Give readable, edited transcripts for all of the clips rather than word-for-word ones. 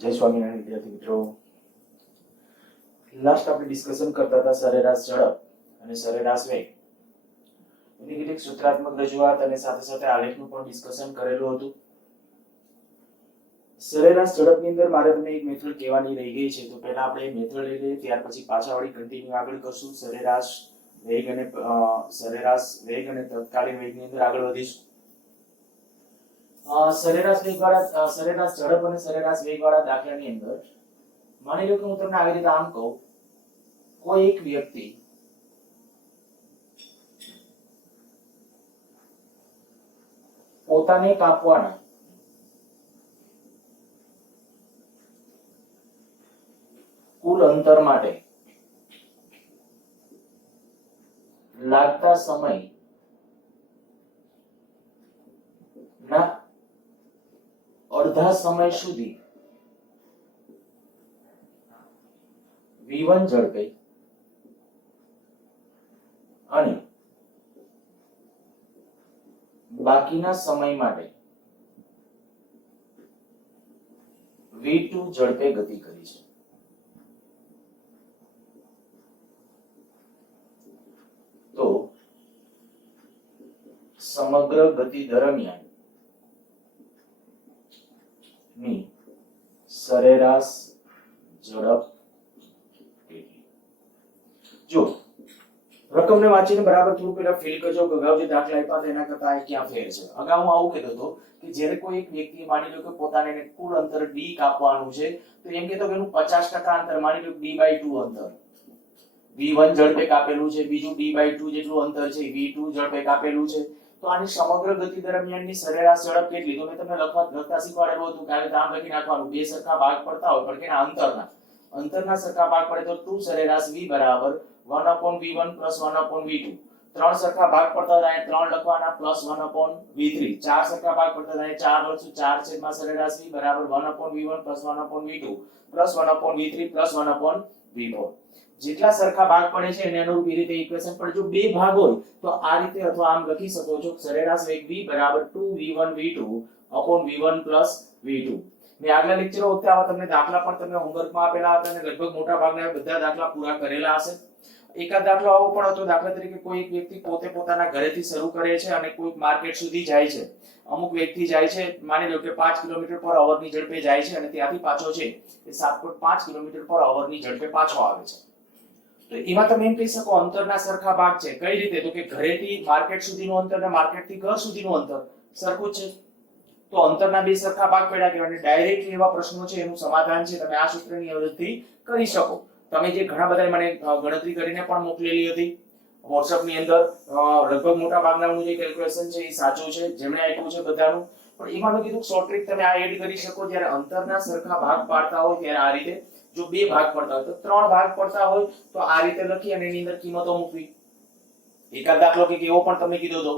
જય સ્વામિનારાયણ વિદ્યાર્થી મિત્રો, લાસ્ટ આપણે ડિસ્કશન કરતા હતા સરેરાશ ઝડપ અને સરેરાશ વેગ એની કેટલીક સૂત્રાત્મક રજૂઆત અને સાથે સાથે આલેખનું પણ ડિસ્કશન કરેલું હતું. સરેરાશ ઝડપની અંદર મારે તમને એક મેથડ કહેવાની રહી ગઈ છે, તો પહેલા આપણે મેથડ લઈ લઈએ, ત્યાર પછી પાછા વળી કન્ટિન્યુ આગળ કરશું. સરેરાશ વેગ અને તત્કાલીન વેગની અંદર આગળ વધીશું. સરેરાશ ઝડપ અને સરેરાશ વેગવાળા દાખલાની અંદર માની લો કે હું તમને આવી રીતે આમ કહું, કોઈ એક વ્યક્તિ પોતાને કાપવાના કુલ અંતર માટે લાગતા સમય ના અડધા સમય સુધી v1 ઝડપે અને બાકીના સમય માટે v2 ઝડપે ગતિ કરી છે. તો સમગ્ર ગતિ દરમિયાન ની સરેરાશ ઝડપ કેટલી? જો રકમને વાંચીને બરાબર થોડું પેલા ફીલ કરજો કે અગાઉ જે દાખલા આપ્યા હતા એના કરતા આ ક્યાં ફેર છે. અગાઉ હું આવું કહેતો હતો કે જ્યારે કોઈ એક વ્યક્તિ માની લો કે પોતાને કુલ અંતર d કાપવાનું છે, તો એમ કહેતો કે એનું 50% અંતર માની લો d/2 અંતર v1 ઝડપે કાપેલું છે, બીજું d/2 જેટલું અંતર છે v2 ઝડપે કાપેલું છે. તો આની સમગ્ર ગતિ દરમિયાનની સરેરાશ ઝડપ કેટલી? તો મેં તમને લખતા શીખવાડેલું હતું કે આ રીતે આમ લખી નાખવાનું, બે સરખા ભાગ પડતા હોય પણ કેના અંતરના સરખા ભાગ પડે તો 2 સરેરાશ v બરાબર 1/v1 + 1/v2. ત્રણ સરખા ભાગ પડતા હોય 3 લખવાના + 1/v3. ચાર સરખા ભાગ પડતા હોય 4 લખશું, 4 છેદમાં સરેરાશ v બરાબર 1/v1 + 1/v2 + 1/v3 + 1/v4. જેટલા સરખા ભાગ પડે છે એને અનુરૂપ રીતે ઇક્વેશન. પણ જો બે ભાગ હોય તો આ રીતે અથવા આમ લખી શકો છો, સરેરાશ વેગ v બરાબર 2v1 v2 v1 + v2. મેં આગલા લેક્ચરો વખતે આવા તમને દાખલા પણ તમને હોમવર્કમાં આપેલા હતા અને લગભગ મોટા ભાગના બધા દાખલા પૂરા કરેલા હશે. એકાદ દાખલો આવો પણ હતો, દાખલા તરીકે કોઈ એક વ્યક્તિ પોતે પોતાના ઘરેથી શરૂ કરે છે અને કોઈ માર્કેટ સુધી જાય છે, અમુક વ્યક્તિ જાય છે, માની લો કે 5 કિલોમીટર/અવર ની ઝડપે જાય છે અને ત્યાંથી પાછો છે એ 7.5 કિલોમીટર/અવર ની ઝડપે પાછો આવે છે. તો એમાં તમે એમ કહી શકો અંતરના સરખા ભાગ છે. કઈ રીતે? તો કે ઘરેથી માર્કેટ સુધીનું અંતર અને માર્કેટથી ઘર સુધીનું અંતર સરખું છે, તો અંતરના બે સરખા ભાગ પડ્યા કહેવાય. ડાયરેક્ટલી એવા પ્રશ્નો છે એનું સમાધાન છે તમે આ સૂત્રની મદદથી કરી શકો. તમે જે ઘણા બધા મને ગણતરી કરીને પણ મોકલેલી હતી WhatsApp ની અંદર, લગભગ મોટા ભાગનાનું જે કેલ્ક્યુલેશન છે એ સાચું છે, જેમણે આપ્યું છે બધાનું. પણ એમાં મેં કીધું શોર્ટ ટ્રિક તમે આ એડ કરી શકો. જ્યારે અંતરના સરખા ભાગ પાડતા હોય ત્યારે આ રીતે, જો બે ભાગ પડતા હોય તો 3 ભાગ પડતા હોય તો આ રીતે લખી અને એની અંદર કિંમતો મૂકવી. એકાદ દાખલો કે એવો પણ તમને કીધો હતો,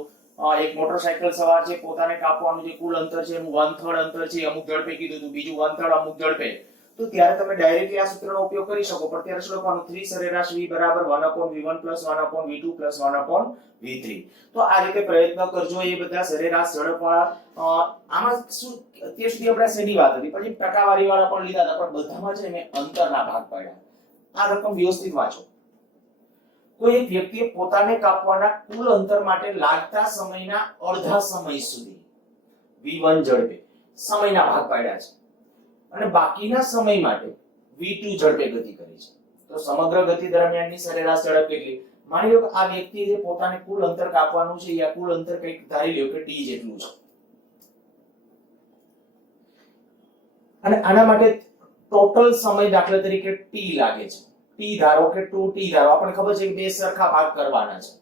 એક મોટરસાયકલ સવાર છે, પોતાને કાપવાનું જે કુલ અંતર છે એનું 1/3 અંતર છે, અમુક ઝડપે કીધું હતું, બીજું 1/3 અમુક ઝડપે. તો ત્યારે તમે ડાયરેક્ટલી આ સૂત્રનો ઉપયોગ કરી શકો. પણ ત્યારે શું લખવાનું? 3 સરેરાશ v બરાબર 1/v1 + 1/v2 + 1/v3. તો આ રીતે પ્રયત્ન કરજો એ બધા સરેરાશ ઝડપવાળા. આમાં શું અત્યાર સુધી આપણે શેની વાત હતી, પછી ટકાવારી વાળા પણ લીધા હતા, પણ બધામાં છે મેં અંતરના ભાગ પાડ્યા. આ રકમ વ્યવસ્થિત વાંચો. કોઈ એક વ્યક્તિએ પોતાને કાપવાના કુલ અંતર માટે લાગતા સમયના અડધા સમય સુધી v1 ઝડપે સમયના ભાગ પાડ્યા છે અને બાકીના સમય માટે v2 ઝડપે ગતિ કરી છે. તો સમગ્ર ગતિ દરમિયાનની સરેરાશ ઝડપ કેટલી? માની લો કે આ વ્યક્તિએ જે પોતાને કુલ અંતર કાપવાનું છે, આ કુલ અંતર કંઈક ધારી લ્યો કે d જેટલું છે અને આના માટે ટોટલ સમય દાખલા તરીકે t લાગે છે. t ધારો કે 2t ધારો, આપણને ખબર છે કે બે સરખા ભાગ કરવાના છે.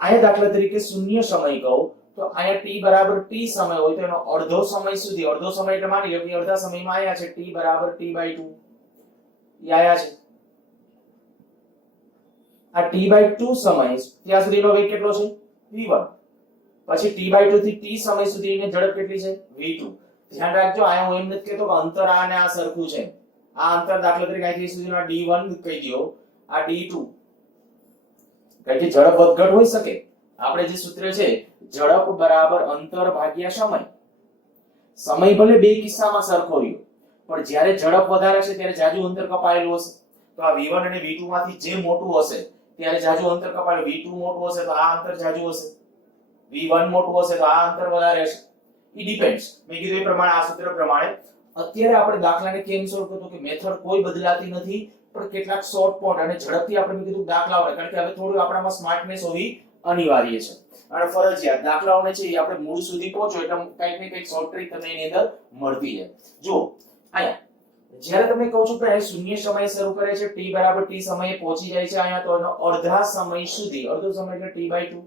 અહીંયા દાખલા તરીકે શૂન્ય સમય કહો તો અહીંયા t બરાબર t સમય હોય તો એનો અડધો સમય સુધી, અડધો સમય એટલે માની લો કે અડધા સમયમાં આયા છે t બરાબર t/2 એ આયા છે. આ t/2 સમય ત્યાં સુધીનો વેગ કેટલો છે? v1. પછી t/2 થી t સમય સુધીની ઝડપ કેટલી છે? v2. ધ્યાન રાખજો, આયા હું એમ નથી કહેતો કે અંતર આ અને આ સરખું છે. આ અંતર દાખલા તરીકે અહીંથી સુધીનો d1 કહી દો, આ d2. કારણ કે ઝડપ વધઘટ હોઈ શકે. આપણે જે સૂત્ર છે ઝડપ બરાબર અંતર ભાગ્યા સમય. સમય ભલે બે કિસ્સામાં સરખો રહ્યો પણ જ્યારે ઝડપ વધારે હશે ત્યારે જાજુ અંતર કપાયેલું હશે. તો આ v1 અને v2 માંથી જે મોટું હશે ત્યારે જાજુ અંતર કપાયેલું, v2 મોટું હશે તો આ અંતર જાજુ હશે, v1 મોટું હશે તો આ અંતર વધારે હશે. ઈ ડિપેન્ડ્સ. મેં કીધું એ પ્રમાણે આ સૂત્ર પ્રમાણે અત્યારે આપણે દાખલાને કેમ સોલ્વ કરતો કે મેથડ કોઈ બદલાતી નથી, પણ કેટલાક શોર્ટ પોઈન્ટ અને ઝડપથી આપણે કીધું દાખલાઓને, કારણ કે હવે થોડું આપણામાં સ્માર્ટનેસ હોવી અનિવાર્ય છે અને ફરજિયાત દાખલાઓને છે એ આપણે મૂળ સુધી પહોંચો એટલે કંઈક ને કંઈક શોર્ટ ટ્રીક તમને એની અંદર મળતી જાય. જો અહીંયા જ્યારે તમે કહો છો કે અહીં શૂન્ય સમયે શરૂ કરે છે, t બરાબર t સમયે પહોંચી જાય છે અહીંયા, તો એનો અડધા સમય સુધી, અડધો સમય એટલે t/2,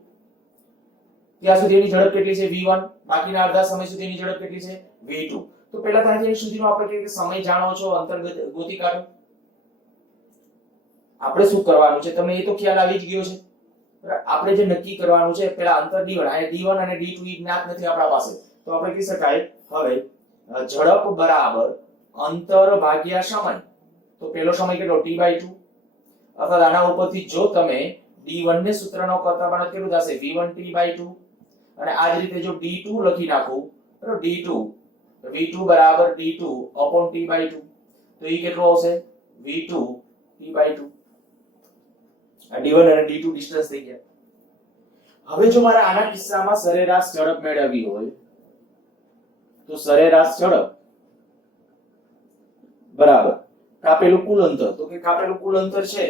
ત્યાં સુધી એની ઝડપ કેટલી છે v1, બાકીના અડધા સમય સુધી એની ઝડપ કેટલી છે v2. તો પહેલા ત્યાંથી સુધીનો આપણે કહીએ કે સમય જાણો છો, અંતર્ગત ગોતી કાઢો. આપણે શું કરવાનું છે તમને એ તો ખ્યાલ આવી જ ગયો છે. આપણે જે નક્કી કરવાનું છે પહેલા અંતર d1, આ d1 અને d2 ઈ જ્ઞાત નથી આપણા પાસે, તો આપણે કહી શકાય હવે ઝડપ બરાબર અંતર ભાગ્યા સમય. તો પહેલો સમય કેટલો t/2, અથવા આના ઉપરથી જો તમે d1 ને સૂત્રનો કરતા પણ કેટલું થશે v1 t/2, અને આ જ રીતે જો d2 લખી નાખું બરાબર, d2 v2 બરાબર d2 upon t/2, તો ઈ કેટલું આવશે v2 t/2. આ d1 અને d2 ડિસ્ટન્સ થઈ ગયા. હવે જો મારે આના કિસ્સામાં સરેરાશ ઝડપ મેળવવી હોય તો સરેરાશ ઝડપ બરાબર કાપેલું કુલ અંતર. તો કે કાપેલું કુલ અંતર છે,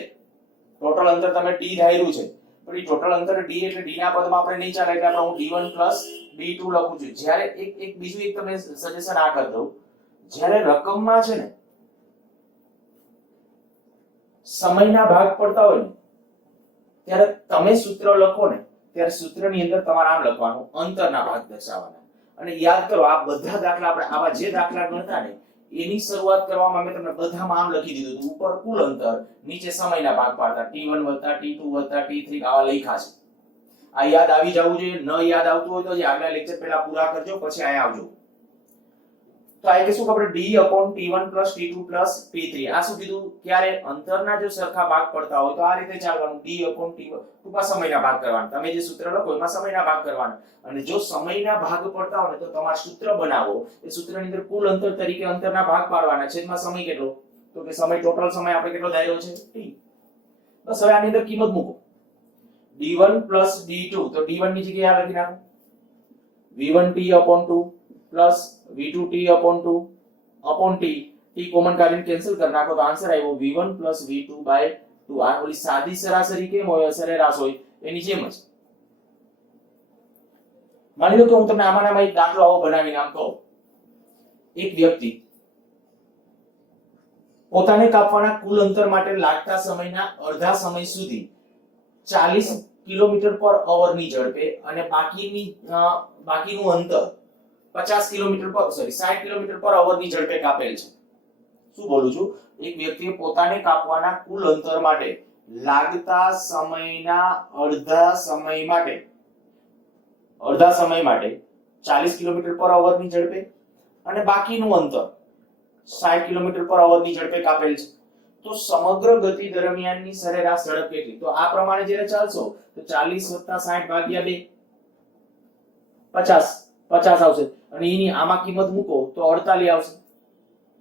ટોટલ અંતર તમે d ધાર્યું છે, પણ ઈ ટોટલ અંતર d એટલે d ના પદમાં આપણે નહીં ચાલે, એટલે હું d1 d2 લખું છું. જ્યારે એક બીજું એક તમને સજેશન આ કરી દઉં, જ્યારે રકમમાં છે ને સમયના ભાગ પડતા હોય ને ત્યારે તમે સૂત્ર લખો ને ત્યારે સૂત્રની અંદર તમારે આમ લખવાનું અંતરના ભાગ દર્શાવવાના. અને યાદ કરો આ બધા દાખલા આપણે આવા જે દાખલા ગણતા ને એની શરૂઆત કરવામાં મેં તમને બધામાં આમ લખી દીધું હતું, ઉપર કુલ અંતર, નીચે સમયના ભાગ પાડતા, t1 t2 t3 આવા લખ્યા છે. આ યાદ આવી જવું જોઈએ. ન યાદ આવતું હોય તો જે આગલા લેક્ચર પહેલા પૂરા કરજો, પછી અહીંયા આવજો. તો આ કે શું ખબર d upon t1 t2 t3. આ શું કીધું, ક્યારે અંતરના જો સરખા ભાગ પડતા હોય તો આ રીતે ચાલવાનું, d upon t1 ટૂંકા સમયના ભાગ કરવાના. તમે જે સૂત્ર લખો એમાં સમયના ભાગ કરવાના, અને જો સમયના ભાગ પડતા હોય તો તમારે સૂત્ર બનાવો, એ સૂત્રની અંદર કુલ અંતર તરીકે અંતરના ભાગ પાડવાના, છેદમાં સમય કેટલો, તો કે સમય ટોટલ સમય આપણે કેટલો ધાર્યો છે t. બસ હવે આની અંદર કિંમત મૂકો, d1 d2, તો d1 ની જગ્યાએ આ લખી નાખો v1 t upon 2 v2 t upon 2 upon t, t common કાઢીને કેન્સલ કરી નાખો તો આન્સર આવ્યો v1 v2/2. આ ઓલી સાદી સરાસરી કેમ હોય, સરેરાશ હોય એની જેમ જ. માની લો કે હું તમને આમાં એક દાખલો આવો બનાવીને આમ કહું, એક વ્યક્તિ પોતાને કાપવાના કુલ અંતર માટે લાગતા સમયના અડધા સમય સુધી 40 કિલોમીટર પર અવર ની ઝડપે અને બાકીનું અંતર 50 કિલોમીટર પર 60 કિલોમીટર પર અવર ની ઝડપે કાપેલ છે. શું બોલું છું, એક વ્યક્તિએ પોતાને કાપવાના કુલ અંતર માટે લાગતા સમયના અડધા સમય માટે 40 કિલોમીટર પર અવર ની ઝડપે અને બાકીનું અંતર 60 કિલોમીટર પર અવર ની ઝડપે કાપેલ છે. તો સમગ્ર ગતિ દરમિયાનની સરેરાશ ઝડપ કેટલી? તો આ પ્રમાણે જ્યારે ચાલશો તો 40 + 60 ભાગ્યા 2 50 આવશે, અને એની આમાં કિંમત મૂકો તો 48 આવશે,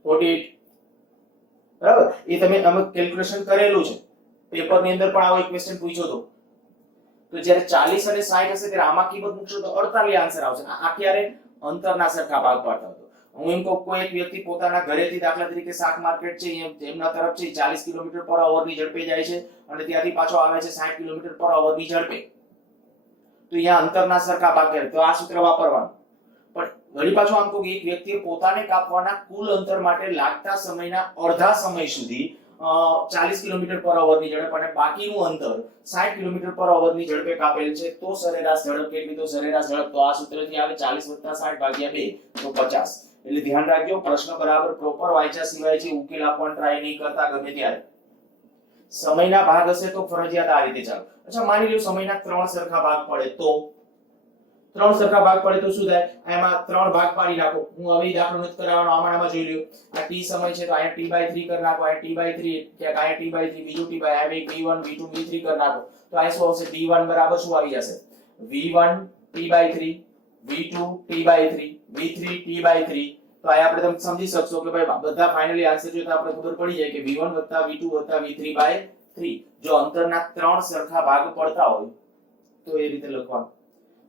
48. બરાબર, એ તમે અમે કેલ્ક્યુલેશન કરેલું છે, પેપરની અંદર પણ આવો એક ક્વેશ્ચન પૂછ્યો હતો. તો જ્યારે 40 અને 60 હશે ત્યારે આમાં કિંમત મૂકશો તો 48 આન્સર આવશે. આ ક્યારે અંતરના સરખા ભાગ પાડતા હતો. હું એમ કહું કોઈ એક વ્યક્તિ પોતાના ઘરેથી દાખલા તરીકે શાક માર્કેટ છે એમના તરફ છે 40 કિલોમીટર પર અવર ની ઝડપે જાય છે અને ત્યાંથી પાછો આવે છે 60 કિલોમીટર પર અવર ની ઝડપે, તો અહીંયા અંતરના સરખા ભાગ કરે તો આ સૂત્ર વાપરવાનું. પણ વળી પાછું આમ કહું કે એક વ્યક્તિએ પોતાને કાપવાના કુલ અંતર માટે લાગતા સમયના અડધા સમય સુધી 40 કિલોમીટર પર અવર ની ઝડપ અને બાકીનું અંતર 60 કિલોમીટર પર અવર ની ઝડપે કાપેલ છે, તો સરેરાશ ઝડપ કેટલી? તો સરેરાશ ઝડપ તો આ સૂત્રથી આવે 40 + 60 ભાગ્યા 2 તો 50. એટલે ધ્યાન રાખજો, પ્રશ્ન બરાબર પ્રોપર વાંચ્યા સિવાય છે ઉકેલ આપવાનો ટ્રાય નહીં કરતા ગમે ત્યારે. સમયના ભાગ હશે તો ફરજિયાત આ રીતે ચાલો. અચ્છા, માની લો સમયના 3 સરખા ભાગ પડે તો 3 સરખા ભાગ પડે તો શું થાય? એમાં 3 ભાગ પાડી નાખો. હું હવે દાખલો નથી કરાવવાનો, આમાંમાં જોઈ લ્યો. આ t સમય છે તો અહીંયા t/3 કરી નાખો, અહીંયા t/3, ક્યાંક અહીંયા t/3, બીજું t/, આ v1 v2 v3 કરી નાખો. તો આ શું આવશે? d1 બરાબર શું આવી જશે? v1 t/3, v2 t/3, v3 t/3. તો તો આ આપણે તમે સમજી શકશો કે ભાઈ બધા ફાઇનલી આન્સર જો તો આપણે ખબર પડી જાય કે v1 v2 v3 બાય 3 જો અંતરના ત્રણ સરખા ભાગ પડતા હોય તો એ રીતે લખવાનું.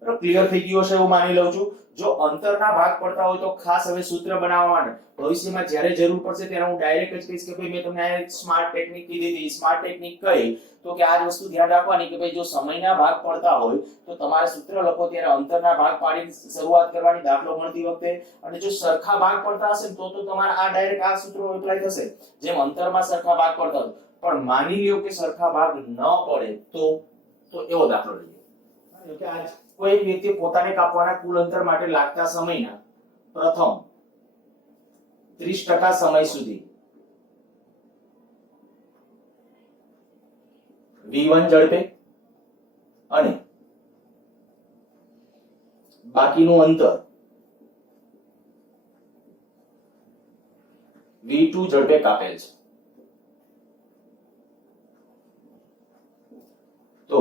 બરાબર, ક્લિયર થઈ ગયું હશે એવું માની લઉં છું. જો અંતરના ભાગ પડતા હોય તો ખાસ હવે સૂત્ર બનાવવા માટે ભવિષ્યમાં જ્યારે જરૂર પડશે ત્યારે હું ડાયરેક્ટ જ કહીશ કે ભાઈ મેં તમને આ સ્માર્ટ ટેકનિક કીધી હતી. સ્માર્ટ ટેકનિક કઈ તો કે આ જ વસ્તુ ધ્યાન રાખવાની કે ભાઈ જો સમયના ભાગ પડતા હોય તો તમારે સૂત્ર લખો ત્યારે અંતરના ભાગ પાડીને શરૂઆત કરવાની દાખલો ગણતી વખતે. અને જો સરખા ભાગ પડતા હશે તો તમારે આ ડાયરેક્ટ આ સૂત્રો એપ્લાય થશે જેમ અંતરમાં સરખા ભાગ પડતા હોય. પણ માની લ્યો કે સરખા ભાગ ન પડે તો એવો દાખલો લઈએ કે આ કોઈ એક વ્યક્તિ પોતાને કાપવાના કુલ અંતર માટે લાગતા સમયના પ્રથમ 30% સમય સુધી v1 ઝડપે અને બાકીનું અંતર v2 ઝડપે કાપેલ છે. તો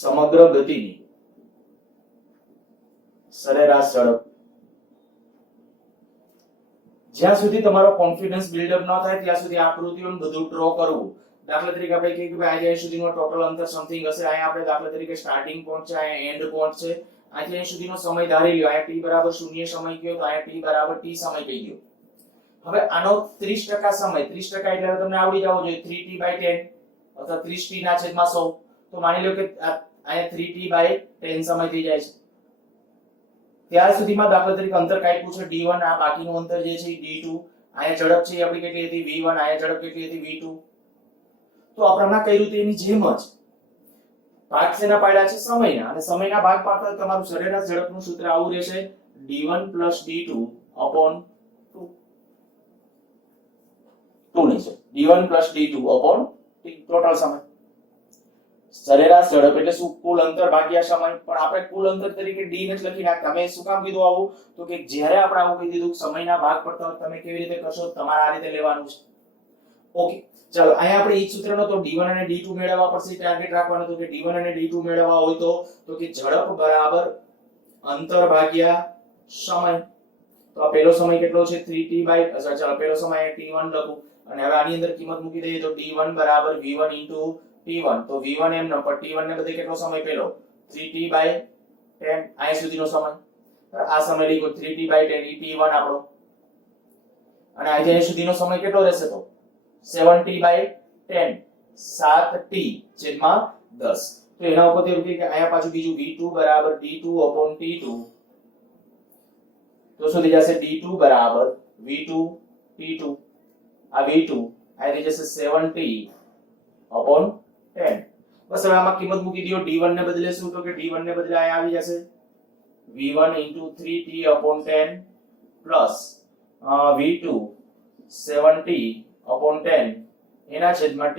સમગ્ર ગતિની સરેરાશ ઝડપ જ્યાં સુધી તમારો કોન્ફિડન્સ બિલ્ડઅપ ન થાય ત્યાં સુધી આકૃતિઓ બધું ડ્રો કરવું. દાખલા તરીકે આપણે કહીએ કે ભાઈ અહીંયા સુધીનો ટોટલ અંતર સમથિંગ હશે. અહીંયા આપણે દાખલા તરીકે સ્ટાર્ટિંગ પોઈન્ટ છે, અહીંયા એન્ડ પોઈન્ટ છે. અહીંયા સુધીનો સમય ધારી લ્યો. અહીંયા t બરાબર 0 સમય કયો તો અહીંયા t બરાબર t સમય કહી દો. હવે આનો 30% સમય 30% એટલે તમને આવડી જવો જોઈએ 3t/10 અથવા 30t ના છેદમાં 100. તો માની લો કે અહીંયા 3t/10 સમય થઈ જાય છે. ત્યાર સુધીમાં દાખલા તરીકે અંતર કાપ્યું છે d1, આ બાકીનું અંતર જે છે d2. અહીંયા ઝડપ છે આપણી કેટલી હતી v1, અહીંયા ઝડપ કેટલી હતી v2. તો આપણે હમણાં કર્યું તેની જેમ જ ભાગ શેના પાડ્યા છે સમયના, અને સમયના ભાગ પાડતા તમારું સરેરાશ ઝડપનું સૂત્ર આવું રહેશે d1 d2 upon 2. 2 નહીં છે d1 d2 upon ટોટલ સમય. સરેરાશ ઝડપ એટલે શું? કુલ અંતર ભાગ્યા સમય. પણ આપણે કુલ અંતર તરીકે d ને જ લખી નાખતા. મેં શું કામ કીધું આવું તો કે જ્યારે આપણે આવું કહી દીધું સમયના ભાગ પડતા હોય તમે કેવી રીતે કરશો તમારે આ રીતે લેવાનું છે. ઓકે, ચાલો અહીંયા આપણે ઈ સૂત્રનો તો d1 અને d2 મેળવવા પડશે. ટાર્ગેટ રાખવાનો તો કે d1 અને d2 મેળવવા હોય તો કે ઝડપ બરાબર અંતર ભાગ્યા સમય. તો આ પહેલો સમય કેટલો છે 3t/, ચાલો પહેલો સમય t1 લખું અને હવે આની અંદર કિંમત મૂકી દઈએ તો d1 બરાબર v1 t1. તો v1 એમ ન પણ t1 ને બદલે કેટલો સમય પેલો 3t/10 અહીંયા સુધીનો સમય. આ સમય લીધો 3t/10 ઈ t1 આપણો. અને અહીંયા સુધીનો સમય કેટલો રહેશે તો 7t/10 7t/10. તો એના ઉપરથી એવું કે અહીંયા પાછું બીજું v2 બરાબર d2 upon t2. તો શું થઈ જશે d2 બરાબર v2 t2. આ v2 આ થઈ જશે 7t upon 10. બસ હવે આમાં કિંમત મૂકી દો. d1 ને બદલે શું તો કે d1 ને બદલે અહીંયા આવી જશે v1 3t upon 10 plus v2 7t upon 10 એના છેદમાં t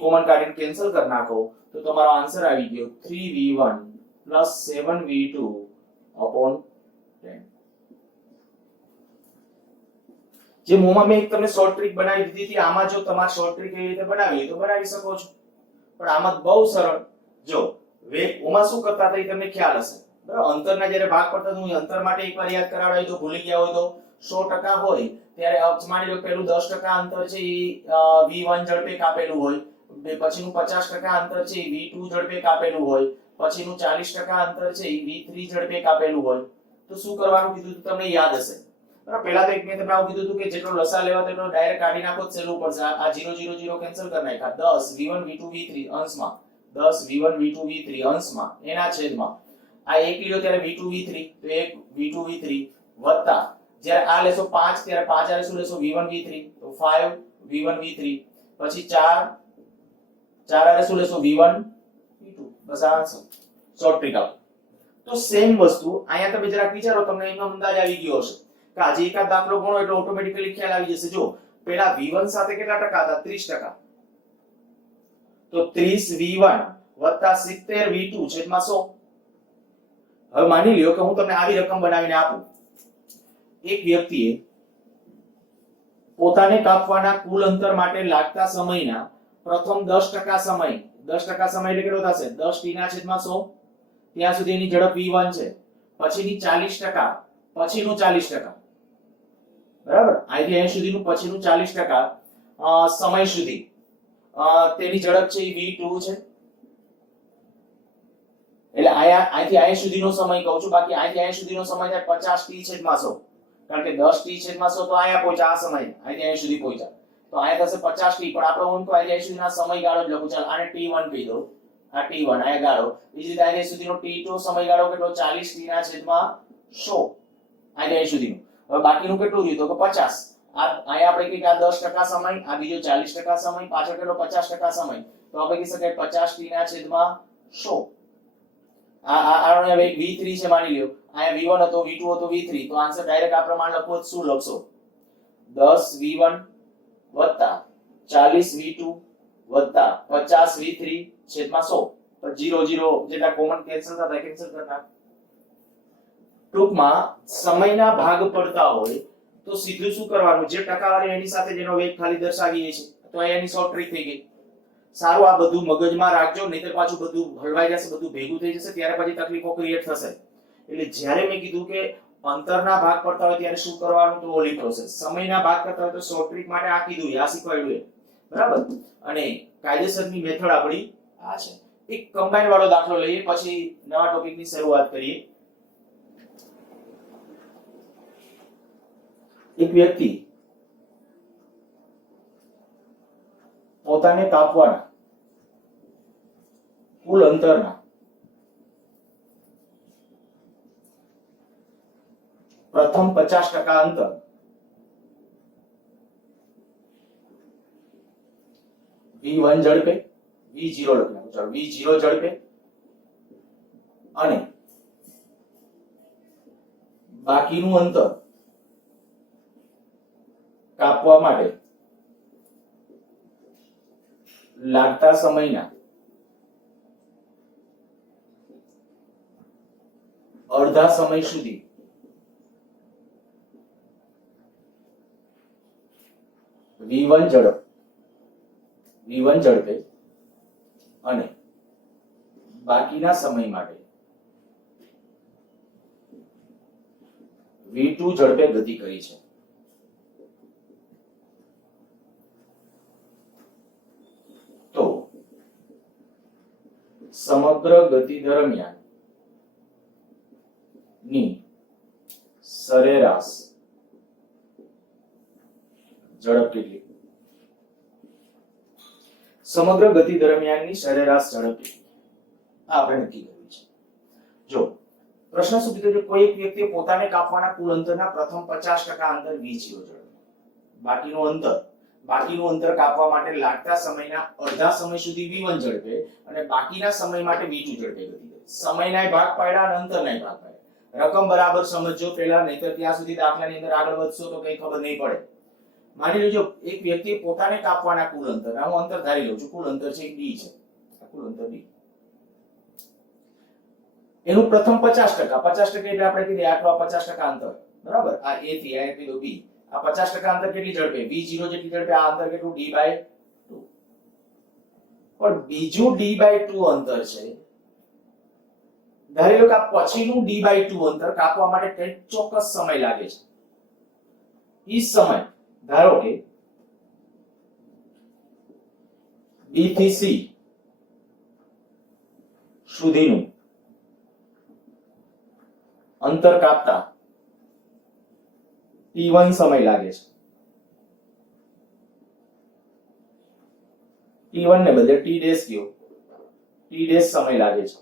કોમન કાઢીને કેન્સલ કરી નાખો તો તમારો આન્સર આવી ગયો 3v1 plus 7v2 upon 10. જે મોમાં મેં તમને શોર્ટ ટ્રીક બનાવી દીધી હતી આમાં જો તમારે શોર્ટ ટ્રીક કેવી રીતે બનાવી તો બનાવી શકો છો. પણ આમાં બહુ સરળ. જો વેગ ઓમાં શું કરતા હતા એ તમને ખ્યાલ હશે બરાબર. અંતરના જ્યારે ભાગ પડતા હું અંતર માટે એકવાર યાદ કરાવડાવી તો ભૂલી ગયા હોય તો 100% હોય ત્યારે માની લો પેલું 10% અંતર છે એ v1 ઝડપે કાપેલું હોય, પછીનું 50% અંતર છે એ v2 ઝડપે કાપેલું હોય, પછીનું 40% અંતર છે એ v3 ઝડપે કાપેલું હોય. તો શું કરવાનું કીધું તમને યાદ હશે બરાબર. પહેલા તો એક મેં તમને આવું કીધું હતું કે જેટલો લસા લેવા તેટલો ડાયરેક્ટ કાઢી નાખો જ સહેલું પડશે. આ 0 0 0 કેન્સલ કરી નાખ્યા 10 v1 v2 v3 અંશમાં 10 v1 v2 v3 અંશમાં એના છેદમાં આ એક લ્યો ત્યારે v2 v3 તો એક v2 v3 વત્તા જ્યારે આ લેશો 5 ત્યારે 5 આરે શું લેશો v1 v3 તો 5 v1 v3 પછી 4 આરે શું લેશો v1 v2. બસ આ આન્સર શોર્ટ ટ્રીક આપ. તો સેમ વસ્તુ અહીંયા તમે જરાક વિચારો તમને એનો અંદાજ આવી ગયો હશે કે આજે એકાદ દાખલો ગણો એટલે ઓટોમેટિકલી ખ્યાલ આવી જશે. જો પેલા v1 સાથે કેટલા ટકા હતા 30%. તો 30v1 70v2 છેદમાં 100. હવે માની લ્યો કે હું તમને આવી રકમ બનાવીને આપું. એક વ્યક્તિએ પોતાને કાપવાના કુલ અંતર માટે લાગતા સમયના પ્રથમ 10% સમય 10% સમય એટલે કેટલો થશે 10t ના છેદમાં 100 ત્યાં સુધી એની ઝડપ v1 છે. પછીની 40% પછીનું 40% બરાબર, અહીંથી અહીં સુધીનું પછીનું 40% સમય સુધી તેની ઝડપ છે એ v2 છે. એટલે અહીંથી અહીં સુધીનો સમય કહું છું, બાકી અહીંથી અહીં સુધીનો સમય થાય 50t/100, કારણ કે 10t/100 તો અહીંયા પહોંચ્યા આ સમય, અહીંથી અહીં સુધી પહોંચ્યા તો અહીંયા થશે 50t, પણ આપણે હું કહું અહીં સુધીના સમયગાળો જ લખું. ચાલ આને t1 કહી દો, આ t1 અહીંયા ગાળો. બીજી રીતે અહીં સુધીનો t2 સમયગાળો કેટલો? 40t/100 અહીં સુધીનું. હવે બાકીનું કેટલું રહ્યું? તો કે 50. અહીંયા આપણે કહીએ કે આ 10% સમય, આ બીજો 40% સમય, પાછળ કેટલો 50% સમય, તો આપણે કહી શકાય 50t/100. આ v3 છે માની લ્યો, અહીંયા v1 હતો, v2 હતો, v3, તો આન્સર ડાયરેક્ટ આ પ્રમાણે લખો તો શું લખશો? 10v1 + 40v2 + 50v3/100. તો 0 0 જેટલા કોમન કેન્સલ થતા કેન્સલ કરતા. ટૂંકમાં સમયના ભાગ પડતા હોય તો સીધું શું કરવાનું? જે ટકાવારી એની સાથે જેનો વેગ ખાલી દર્શાવીએ છે, તો એની શોર્ટ ટ્રીક થઈ ગઈ. સારું, આ બધું મગજમાં રાખજો, નહીતર પાછું બધું હલવાઈ જશે, બધું ભેગું થઈ જશે, ત્યારે પછી તકલીફો ક્રિએટ થશે. એટલે જ્યારે મેં કીધું કે અંતરના ભાગ પડતા હોય ત્યારે શું કરવાનું, તો ઓલી પ્રોસેસ. સમયના ભાગ કરતા હોય તો શોર્ટ ટ્રીક માટે આ કીધું, આ શીખવાડ્યું, બરાબર. અને કાયદેસરની મેથડ આપણી આ છે. એક કમ્બાઈન વાળો દાખલો લઈએ, પછી નવા ટોપિકની શરૂઆત કરીએ. એક વ્યક્તિ પોતાને કાપવાના કુલ અંતરના પ્રથમ 50% અંતર v1 ઝડપે, v0 લખી નાખો, ચાલો v0 ઝડપે અને બાકીનું અંતર કાપવા માટે લાગતા સમયના અડધા સમય સુધી v1 ઝડપે અને બાકીના સમય માટે v2 ઝડપે ગતિ કરી છે. તો સમગ્ર ગતિ દરમિયાન ની સરેરાશ ઝડપ કેટલી? સમગ્ર ગતિ દરમિયાનની સરેરાશ ઝડપ કેટલી? આ આપણે નક્કી કરવી છે. જો પ્રશ્ન શું કીધો છે? કોઈ એક વ્યક્તિએ પોતાને કાપવાના કુલ અંતરના પ્રથમ 50% અંતર v0 ઝડપે, બાકીનું અંતર કાપવા માટે લાગતા સમયના અડધા સમય સુધી v1 ઝડપે અને બાકીના સમય માટે v2 ઝડપે ગતિ કરે. સમયના ભાગ પાડ્યા અને અંતરના ભાગ પાડ્યા. રકમ બરાબર સમજજો પેલા, નહીતર ત્યાં સુધી દાખલાની અંદર આગળ વધશો તો કઈ ખબર નહીં પડે. માની લેજો એક વ્યક્તિ પોતાને કાપવાના કુલ અંતર, હું અંતર ધારી લઉં છું, કુલ અંતર છે d છે, આ કુલ અંતર d, એનું પ્રથમ 50% એટલે આપણે કીધું આટલું 50% અંતર, બરાબર. આ a થી આ કીધું b, આ 50% અંતર કેટલી ઝડપે? v0 જેટલી ઝડપે. આ અંતર કેટલું? d/2. પણ બીજું d/2 અંતર છે, ધારી લો કે આ પછીનું d/2 અંતર કાપવા માટે કંઈક ચોક્કસ સમય લાગે છે. ઈ સમય ધારો કે b થી c સુધીનું અંતર કાપતા t1 સમય લાગે છે. t1 ને બદલે t ડેશ કયો, t ડેશ સમય લાગે છે.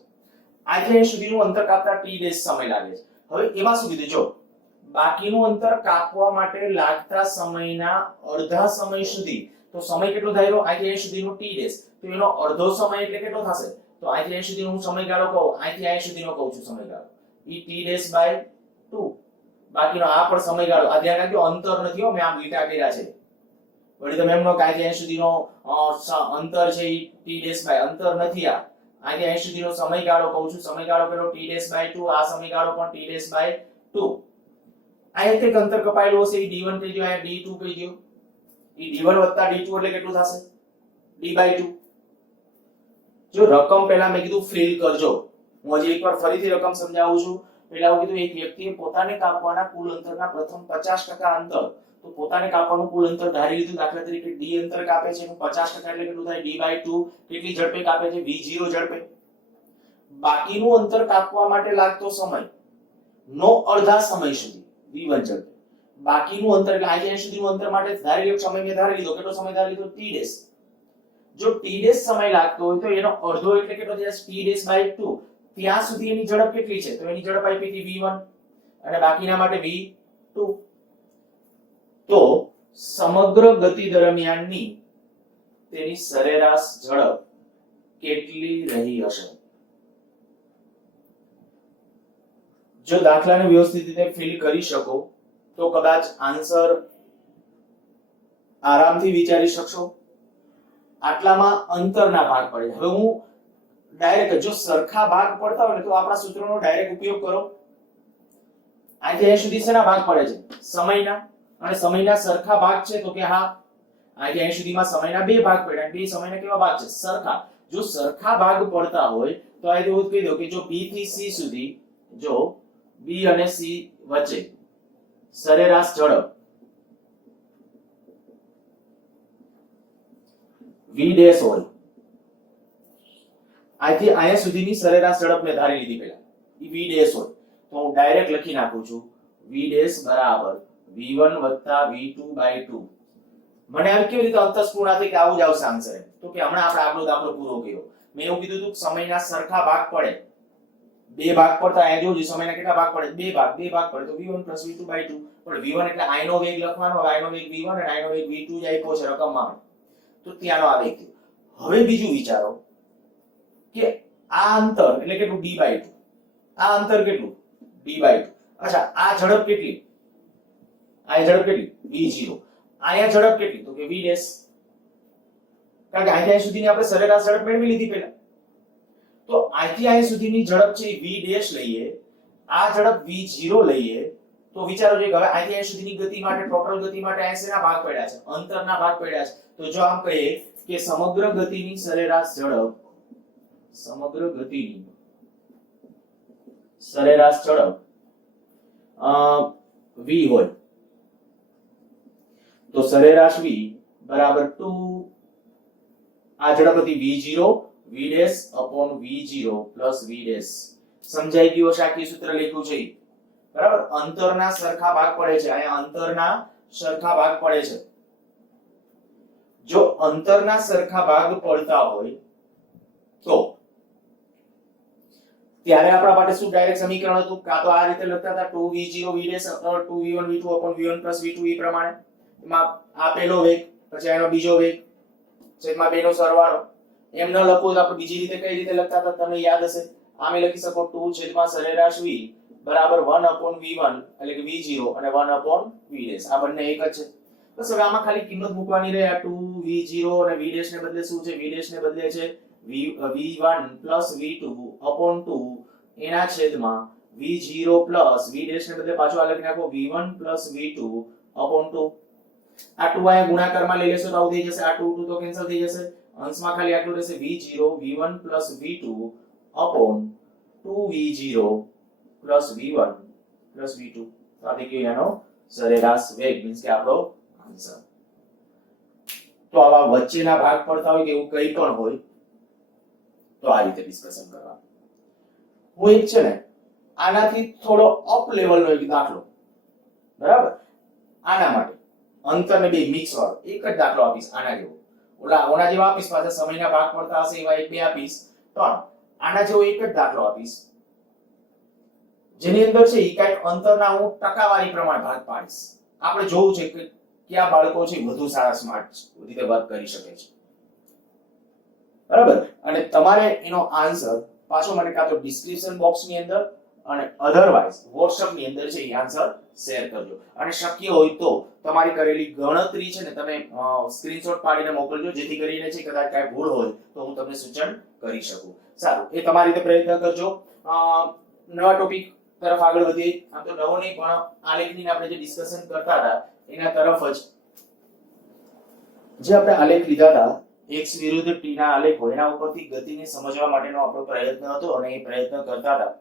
આટલે સુધીનું અંતર કાપતા t ડેશ સમય લાગે છે. હવે એમાં શું કીધું? જો બાકીનું અંતર કાપવા માટે લાગતા સમયના અડધા સમય સુધી, તો સમય કેટલો ધાર્યો? આથી અહીં સુધીનો t ડેશ, તો એનો અડધો સમય એટલે કેટલો થશે? તો આથી અહીં સુધીનો હું સમયગાળો કહું, આથી અહીં સુધીનો કહું છું સમયગાળો, ઈ t ડેશ બાય 2. બાકીનો આ પણ સમયગાળો, આ ધ્યાન રાખજો અંતર નથી હો, મેં આ બીટા કર્યા છે. વળી તમે એમનો કાંઈ અહીં સુધીનો અંતર છે ઈ t ડેશ બાય, અંતર નથી આ, આથી અહીં સુધીનો સમયગાળો કહું છું. સમયગાળો કેટલો? t dash by 2. આ સમયગાળો પણ t ડેશ બાય 2. અહીંયા કંઈક અંતર કપાયેલું હશે, ઈ d1 કહી દો, અહીંયા d2 કહી દો. ઈ d1 વત્તા d2 એટલે કેટલું થશે? d/2. જો રકમ પહેલા મેં કીધું ફિલ કરજો, હું હજી એકવાર ફરીથી રકમ સમજાવું છું. પહેલા હું કીધું એક વ્યક્તિએ પોતાને કાપવાના કુલ અંતરના પ્રથમ 50% અંતર તો પોતાને કાપવાનું કુલ અંતર ધારી લીધું. દાખલા તરીકે d અંતર કાપે છે એનું 50% એટલે કેટલું થાય? d/2. કેટલી ઝડપે કાપે છે? v0 ઝડપે. બાકીનું અંતર કાપવા માટે લાગતો સમય નો અડધા સમય સુધી v1 ઝડપે. બાકીનું અંતર એટલે અહીં સુધીનું અંતર માટે ધારી લો સમય મેં ધારી લીધો. કેટલો સમય ધારી લીધો? t dash. જો t ડેશ સમય લાગતો હોય તો એનો અડધો એટલે કેટલો થશે? t ડેશ/2. ત્યાં સુધી એની ઝડપ કેટલી છે? તો એની ઝડપ આપી હતી v1 અને બાકીના માટે v2. તો સમગ્ર ગતિ દરમિયાનની તેની સરેરાશ ઝડપ કેટલી રહી હશે? જો દાખલાને વ્યવસ્થિત રીતે ફિલ કરી શકો તો કદાચ આન્સર આરામથી વિચારી શકશો. આટલામાં અંતરના ભાગ પડે. હવે હું ડાયરેક્ટ જો સરખા ભાગ પડતા હોય ને તો આપણા સૂત્રનો ડાયરેક્ટ ઉપયોગ કરો. અહીંથી અહીં સુધી શેના ભાગ પડે છે? સમયના. અને સમયના સરખા ભાગ છે તો કે હા, અહીંથી અહીં સુધીમાં સમયના બે ભાગ પડ્યા. બે સમયના કેવા ભાગ છે? સરખા. જો સરખા ભાગ પડતા હોય તો અહીંથી હું કહી દઉં કે જો b થી c સુધી, જો b અને c વચ્ચે સરેરાશ ઝડપ v ડેશ હોય, અહીંથી અહીંયા સુધીની સરેરાશ ઝડપ મેં ધારી લીધી પહેલા એ v ડેશ હોય, તો હું ડાયરેક્ટ લખી નાખું છું v ડેશ બરાબર v1 v2/2. મને આવી કેવી રીતે અંતસ્ફૂર્ણા થઈ કે આવું જ આવશે આન્સર? તો કે હમણાં આપણે આગલો દાખલો પૂરો કર્યો. મેં એવું કીધું હતું સમયના સરખા ભાગ પડે, બે ભાગ પડતા. અહીંયા જોજો સમયના કેટલા ભાગ પડે? બે ભાગ પડે તો v1 v2/2. પણ v1 એટલે i નો વેગ લખવાનો. હવે i નો વેગ v1 અને i નો વેગ v2 જ આપ્યો છે રકમમાં, તો ત્યાંનો આ વેગ. હવે બીજું વિચારો કે આ અંતર એટલે કેટલું? d/2. આ અંતર કેટલું? d/2. અચ્છા, આ ઝડપ કેટલી? આ ઝડપ કેટલી? v0. આયા ઝડપ કેટલી? તો કે v ડેશ. કારણ કે અહીંથી અહીં સુધીની આપણે સરેરાશ ઝડપ મેળવી લીધી પહેલા. તો અહીંથી અહીં સુધીની ઝડપ છે v ડેશ લઈએ, આ ઝડપ v0 લઈએ, તો વિચારો જો હવે અહીંથી અહીં સુધીની ગતિ માટે, ટોટલ ગતિ માટે અહીં શેના ભાગ પડ્યા છે? અંતરના ભાગ પડ્યા છે. તો જો આમ કહીએ કે સમગ્ર ગતિની સરેરાશ ઝડપ, સમગ્ર ગતિની સરેરાશ ઝડપ v હોય તો સરેરાશ v બરાબર 2. આ ઝડપ હતી v0 v dash upon v0 plus v dash. સમજાઈ ગયું હશે? આખી સૂત્ર લખ્યું છે બરાબર. અંતરના સરખા ભાગ પડે છે. અહીંયા અંતરના સરખા ભાગ પડે છે. જો અંતરના સરખા ભાગ પડતા હોય તો ત્યારે આપણા માટે શું ડાયરેક્ટ સમીકરણ હતું? કાં તો આ રીતે લખતા હતા 2v0 v dash 2v1 v2 upon v1 plus v2 એ પ્રમાણે. એમાં આ પહેલો વેગ, પછી આનો બીજો વેગ, છેદમાં બેનો સરવાળો. એમ ન લખો તો આપણે બીજી રીતે કઈ રીતે લખતા હતા તમને યાદ હશે? આમે લખી શકો 2 છેદમાં સરેરાશ v બરાબર 1 upon v1 એટલે કે v0 અને 1 upon v ડેશ. આ બંને એક જ છે. બસ હવે આમાં ખાલી કિંમત મૂકવાની રહે. આ 2 v0 અને v ડેશ ને બદલે શું છે? v ડેશ ને બદલે છે v1 plus v2 upon 2 એના છેદમાં v0 plus v ડેશ ને બદલે પાછું આ લખી નાખો v1 plus v2 upon 2. આ 2 અહીંયા ગુણાકારમાં લઈ લેશો તો આવું થઈ જશે. આ 2 2 તો કેન્સલ થઈ જશે. અંશમાં ખાલી આટલું રહેશે v0 v1 plus v2 upon 2v0 plus v1 plus v2. તો આ થઈ ગયો એનો સરેરાશ વેગ, મીન્સ કે આપણો આન્સર. તો આવા વચ્ચેના ભાગ પડતા હોય કે એવું કંઈ પણ હોય તો આ રીતે ડિસ્કશન કરવા. હું એક છે ને આનાથી થોડો અપ લેવલનો એક દાખલો, બરાબર, આના માટે અંતર ને બે મિક્સ વાળો એક જ દાખલો આપીશ. આના જેવો ઓના જેવા આપીશ, પાછા સમયના ભાગ પડતા હશે એવા એક બે આપીશ, પણ આના જેવો એક જ દાખલો આપીશ જેની અંદર છે ઈ કઈક અંતરના હું ટકાવારી પ્રમાણે ભાગ પાડીશ. આપણે જોવું છે કે કયા બાળકો છે વધુ સારા સ્માર્ટ રીતે વર્ક કરી શકે છે, બરાબર. અને તમારે એનો આન્સર પાછો મને કાં તો ડિસ્ક્રિપ્શન બોક્સની અંદર અને અધરવાઇઝ WhatsApp ની અંદર છે એ આન્સર શેર કરજો. અને શક્ય હોય તો તમારી કરેલી ગણતરી છે ને તમે સ્ક્રીનશોટ પાડીને મોકલજો, જેથી કરીને છે કદાચ કાંઈ ભૂલ હોય તો હું તમને સૂચન કરી શકું. સારું, એ તમારી રીતે પ્રયત્ન કરજો. નવા ટોપિક તરફ આગળ વધીએ. આમ તો નવો નહીં, પણ આલેખની આપણે જે ડિસ્કશન કરતા હતા એના તરફ જ જે આપણે આલેખ લીધા હતા x વિરુદ્ધ t ના આલેખ હોય એના ઉપરથી ગતિને સમજવા માટેનો આપણો પ્રયત્ન હતો અને એ પ્રયત્ન કરતા હતા.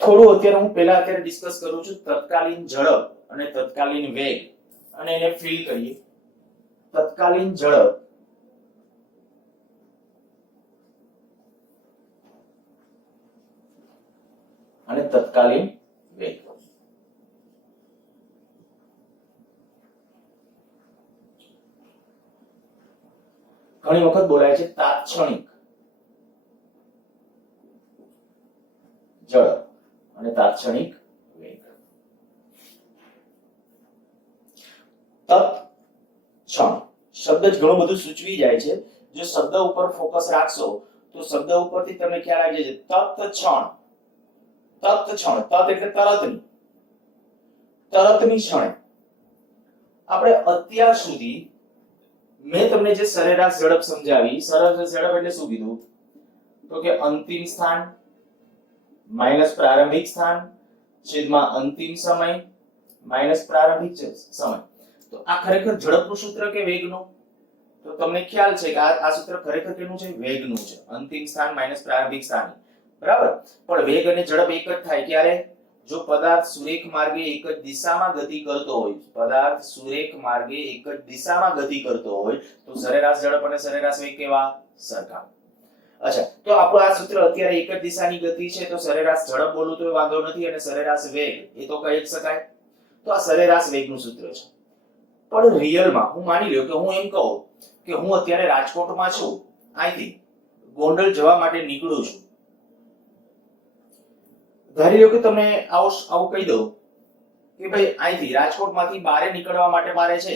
થોડું અત્યારે હું પહેલા અત્યારે ડિસ્કસ કરું છું તત્કાલીન ઝડપ અને તત્કાલીન વેગ, અને એને ફીલ કરીએ. તત્કાલીન ઝડપ અને તત્કાલીન વેગ. ઘણી વખત બોલાય છે તાત્ક્ષણિક ઝડપ અને તાત્ક્ષણિક વેગ. તત્ક્ષણ શબ્દ જ ઘણું બધું સૂચવી જાય છે. જો શબ્દ ઉપર ફોકસ રાખશો તો શબ્દ ઉપરથી તમને ખ્યાલ આવી જાય છે. તત્ક્ષણ, તત્ક્ષણ, તત એટલે તરતની, તરતની ક્ષણે. આપણે અત્યાર સુધી મેં તમને જે સરેરાશ ઝડપ સમજાવી, સરેરાશ ઝડપ એટલે શું કીધું? તો કે અંતિમ સ્થાન માઈનસ પ્રારંભિક સ્થાન છેદમાં અંતિમ સમય માઈનસ પ્રારંભિક સમય. તો આ ખરેખર ઝડપનું સૂત્ર કે વેગનું? તો તમને ખ્યાલ છે કે આ સૂત્ર ખરેખર કેનું છે? વેગનું છે. અંતિમ સ્થાન માઈનસ પ્રારંભિક સ્થાન, બરાબર. પણ વેગ અને ઝડપ એક જ થાય ક્યારે? જો પદાર્થ સુરેખ માર્ગે એક જ દિશામાં ગતિ કરતો હોય, પદાર્થ સુરેખ માર્ગે એક જ દિશામાં ગતિ કરતો હોય તો સરેરાશ ઝડપ અને સરેરાશ વેગ કેવા? સરખા. અચ્છા, તો આપણું આ સૂત્ર અત્યારે એક જ દિશાની ગતિ છે તો સરેરાશ ઝડપ બોલું તો વાંધો નથી, અને સરેરાશ વેગ એ તો કહી જ શકાય. તો આ સરેરાશ વેગનું સૂત્ર છે. પણ રિયલમાં હું માની લ્યો કે હું એમ કહું કે હું અત્યારે રાજકોટમાં છું, અહીંથી ગોંડલ જવા માટે નીકળું છું. ધારી લો કે તમને આવું કહી દઉં કે ભાઈ અહીંથી રાજકોટમાંથી બહાર નીકળવા માટે મારે છે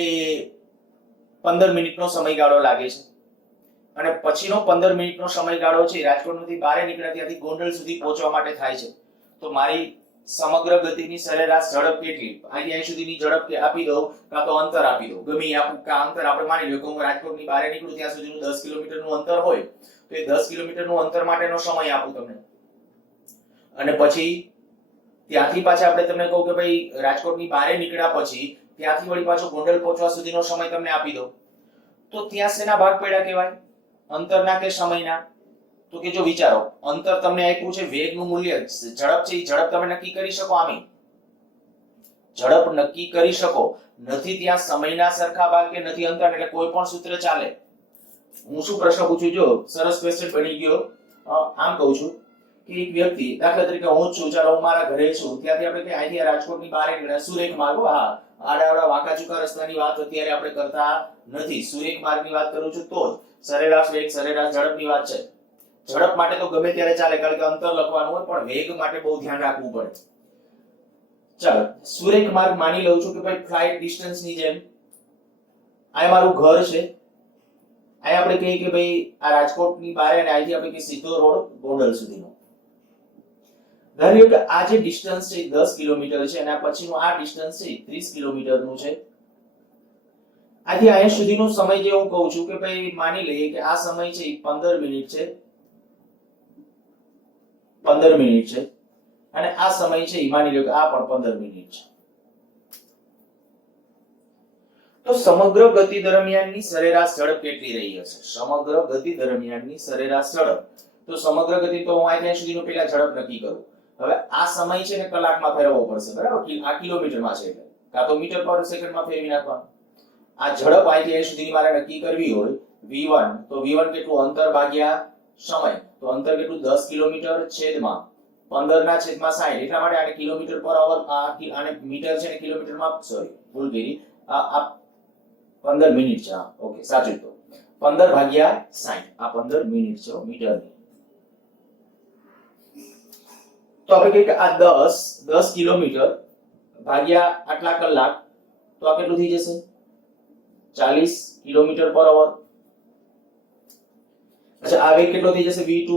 એ 15 મિનિટનો સમયગાળો લાગે છે, અને પછીનો 15 મિનિટનો સમયગાળો છે રાજકોટમાંથી બહાર નીકળ્યા ત્યાંથી ગોંડલ સુધી પહોંચવા માટે થાય છે. તો મારી સમગ્ર ગતિની સરેરાશ ઝડપ કેટલી? અહીં સુધીની ઝડપ કે આપી દઉં કાં તો અંતર આપી દઉં, ગમે આપું કા અંતર. આપણે માની લો કે હું રાજકોટની બહાર નીકળું ત્યાં સુધીનું 10 કિલોમીટરનું અંતર હોય તો એ 10 કિલોમીટરનું અંતર માટેનો સમય આપું તમને. અને પછી ત્યાંથી પાછા આપણે તમને કહું કે ભાઈ રાજકોટની બહાર નીકળ્યા પછી ત્યાંથી વળી પાછો ગોંડલ પહોંચવા સુધીનો સમય તમને આપી દઉં. તો ત્યાં શેના ભાગ પડ્યા કહેવાય? અંતરના કે સમયના? તો કે જો વિચારો, અંતર તમને આપ્યું છે, વેગનું મૂલ્ય ઝડપ છે, ઝડપ તમે નક્કી કરી શકો, આમી ઝડપ નક્કી કરી શકો. નથી ત્યાં સમયના સરખા ભાગ કે નથી અંતર, એટલે કોઈ પણ સૂત્ર ચાલે. હું શું પ્રશ્ન પૂછું? જો સરસ ક્વેશ્ચન બની ગયો. આમ કહું છું કે એક વ્યક્તિ, દાખલા તરીકે હું જ છું, ચાલો હું મારા ઘરે છું, ત્યાંથી આપણે કે અહીંથી રાજકોટની બહાર નીકળ્યા સુરેખ માર્ગ. હા, આડા વાંકા ચૂકા રસ્તાની વાત અત્યારે આપણે કરતા નથી, સુરેખ માર્ગની વાત કરું છું. તો સરેરાશ વેગ સરેરાશ ઝડપની વાત છે. ઝડપ માટે તો ગમે ત્યારે ચાલે કારણ કે અંતર લખવાનું હોય, પણ વેગ માટે બહુ ધ્યાન રાખવું પડે. ચાલો સુરેખ માર્ગ માની લઉં છું કે ભાઈ ફ્લાઇટ ડિસ્ટન્સ ની જેમ આ મારું ઘર છે, આ આપણે કહીએ કે ભાઈ આ રાજકોટની બહાર અને અહીંથી આપણે કે સીધો રોડ ગોંડલ સુધીનો. ધારો કે આ જે ડિસ્ટન્સ છે 10 કિલોમીટર છે અને પછીનું આ ડિસ્ટન્સ છે 30 કિલોમીટરનું છે. આથી અહીંયા સુધીનો સમય જે હું કહું છું કે ભાઈ માની લઈએ કે આ સમય છે 15 મિનિટ છે, 15 મિનિટ છે, અને આ સમય છે માની લો કે આ પણ 15 મિનિટ છે. તો સમગ્ર ગતિ દરમિયાનની સરેરાશ ઝડપ કેટલી રહી હશે? સમગ્ર ગતિ દરમિયાનની સરેરાશ ઝડપ. તો સમગ્ર ગતિ તો હું અહીંયા સુધીનો પહેલા ઝડપ નક્કી કરું. હવે આ સમય છે ને કલાકમાં ફેરવવો પડશે, બરાબર? આ કિલોમીટરમાં છે એટલે કાં તો મીટર પર સેકન્ડમાં ફેરવી નાખવાનું. આ ઝડપ અહીંથી સુધી મારે નક્કી કરવી હોય v1, તો v1 કેટલું? અંતર ભાગ્યા સમય. તો અંતર કેટલું? 10 કિલોમીટર છેદમાં 15 ના છેદમાં 60. એટલા માટે આને કિલોમીટર પર અવર, આને મીટર છે ને કિલોમીટરમાં, સોરી ભૂલ કરી, આ 15 મિનિટ છે. હા, ઓકે, સાચું. તો 15 ભાગ્યા 60, આ 15 મિનિટ છે મીટરની. તો આપણે કહીએ કે આ 10 કિલોમીટર ભાગ્યા આટલા કલાક, તો આ કેટલું થઈ જશે? 40 કિલોમીટર પર અવર. અચ્છા, આ વેગ કેટલો થઈ જશે? v2.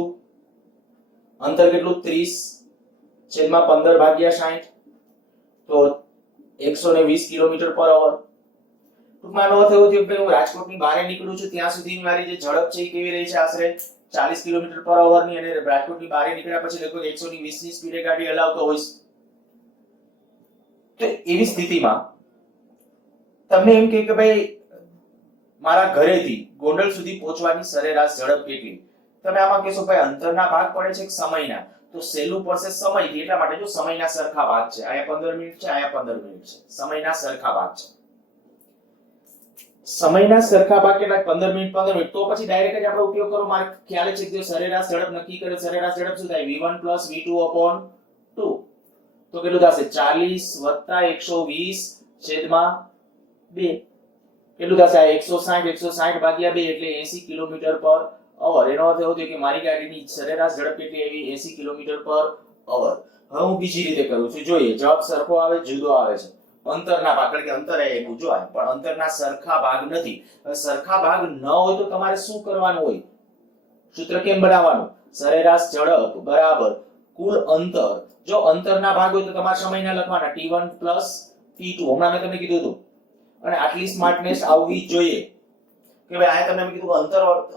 અંતર કેટલું? 30 છેદમાં 15 ભાગ્યા 60, તો 120 કિલોમીટર પર અવર. ટૂંકમાં આનો અર્થ એવો થયો કે હું રાજકોટની બહાર નીકળું છું ત્યાં સુધીની મારી જે ઝડપ છે એ કેવી રહી છે? આશરે 40 કિલોમીટર પર અવર ની, અને રાજકોટની બહાર નીકળ્યા પછી લગભગ 120 ની સ્પીડે ગાડી હલાવતો હોઈશ. તો એવી સ્થિતિમાં તમને એમ કે ભાઈ મારા ઘરેથી ગોંડલ સુધી પહોંચવાની સરેરાશ ઝડપ કેટલી? તમે આમાં કહેશો ભાઈ અંતરના ભાગ પડે છે કે સમયના? તો સહેલું પડશે સમયથી, એટલા માટે જો સમયના સરખા ભાગ છે, અહીંયા 15 મિનિટ છે, અહીંયા 15 મિનિટ છે, સમયના સરખા ભાગ છે, સમયના સરખા ભાગ કેટલા 15 મિનિટ 15 મિનિટ, તો પછી ડાયરેક્ટ જ આપણે ઉપયોગ કરો, મારે ખ્યાલ છે કે સરેરાશ ઝડપ નક્કી કરે, સરેરાશ ઝડપ શું થાય v1 v2 2, તો કેટલું થશે 40 120 છેદમાં 2, કેટલું થશે આ 160 ભાગ્યા 2 એટલે 80 કિલોમીટર પર અવર, એનો અર્થ એવો થયો કે મારી ગાડીની સરેરાશ ઝડપ કેટલી આવી 80 કિલોમીટર પર અવર. હવે હું બીજી રીતે કરું છું, જોઈએ જવાબ સરખો આવે જુદો આવે છે, અંતરના ભાગ, કારણ કે અંતર આપ્યું જો આ, પણ અંતરના સરખા ભાગ નથી. હવે સરખા ભાગ ન હોય તો તમારે શું કરવાનું હોય, સૂત્ર કેમ બનાવવાનું, સરેરાશ ઝડપ બરાબર કુલ અંતર, જો અંતરના ભાગ હોય તો તમારે સમયના લખવાના t1 t2, હમણાં મેં તમને કીધું હતું, અને આટલી સ્માર્ટનેસ આવવી જોઈએ કે ભાઈ આ તમને મેં કીધું